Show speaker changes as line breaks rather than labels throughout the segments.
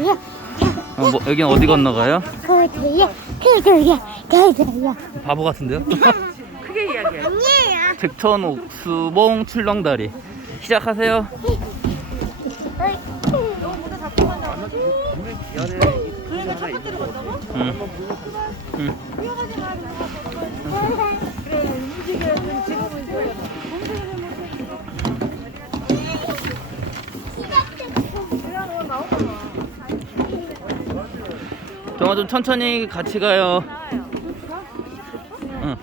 그도야
어, 뭐, 여긴 어디 건너가요?
그도야 그도야 그도야
바보 같은데요?
크게 이야기해.
아니에요
득천 옥수봉 출렁다리 시작하세요.
그러니까 첫 번째로 간다고?
응. 응.
그래 움직여야지 지금은 이거야. 그냥 너 나오잖아.
동아 좀 천천히 같이 가요. 응.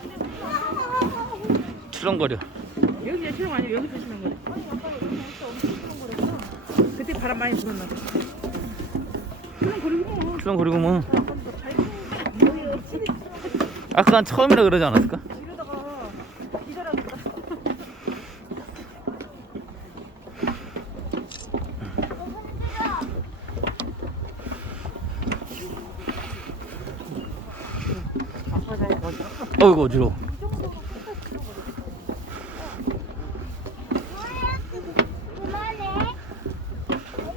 출렁거려.
여기 실험 아니고 여기 드시는 거래. 그때 바람 많이 불었나 봐. 그럼 그리고
출렁거리고 뭐. 아까 처음이라 그러지 않았을까?
이러다가 기절하겠다.
어이구 어지러워.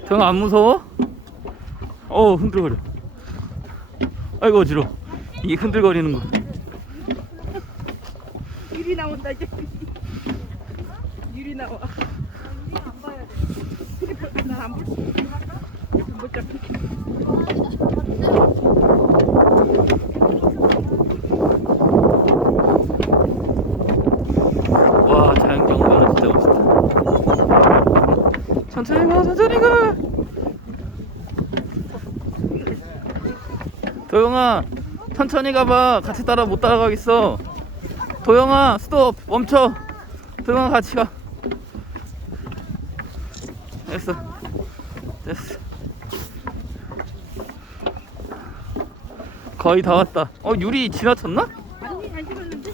동아 안 무서워? 어 흔들거려. 아이고 어지러워. 이 흔들거리는 거.
유리 나온다 이제. 유리 나와. 나안 볼. 못 잡히.
와 자연경관은 진짜 멋있다. 천천히 가 천천히 가. 도영아 천천히 가봐 같이 따라 못 따라가겠어. 도영아 스톱 멈춰. 도영아 같이 가. 됐어 됐어. 거의 다 왔다. 어 유리 지나쳤나?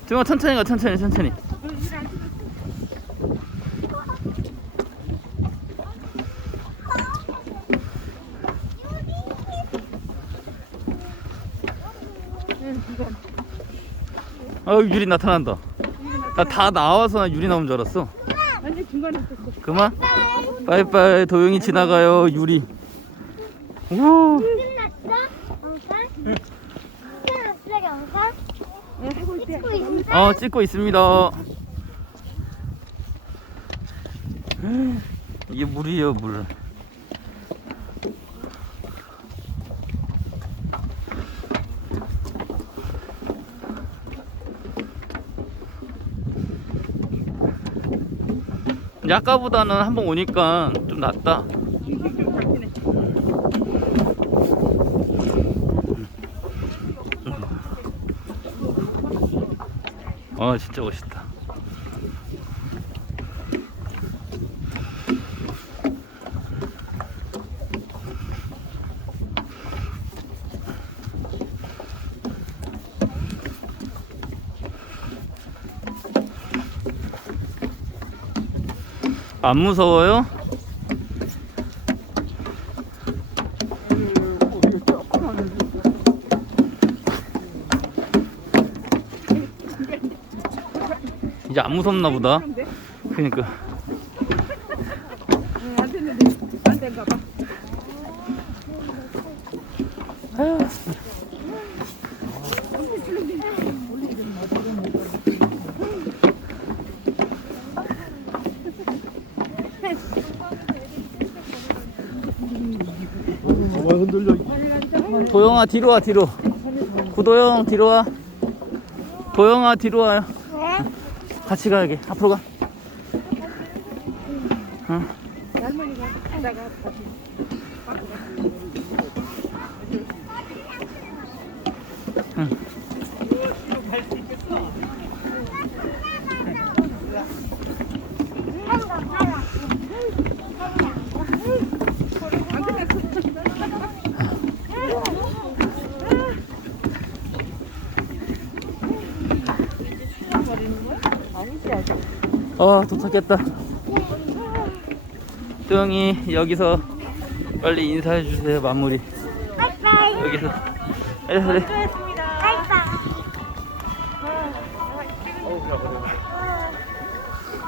도영아 천천히 가 천천히 천천히.
어, 유리 안 찍었어.
어 유리 나타난다. 나 다 나와서 나 유리 나온 줄 알았어.
완전 중간에 있었어.
그만. 빠이빠이 도영이 지나가요 유리. 우.
어 찍고
있습니다. 이게 물이에요 물. 아까보다는 한번 오니까 좀 낫다. 아 진짜 멋있다. 안 무서워요? 이제 안 무섭나 보다. 그니까.
응, 안 됐는데 안 된가 봐.
도영아 뒤로 와 뒤로. 구도영 뒤로 와. 도영아 뒤로 와요. 같이. 앞으로 가. 응.
할머니가 하다가 다시
응.
안 끝났어. 아니지 아직.
어 도착했다. 도영이 여기서 빨리 인사해 주세요 마무리. 여기서. 에, 그래.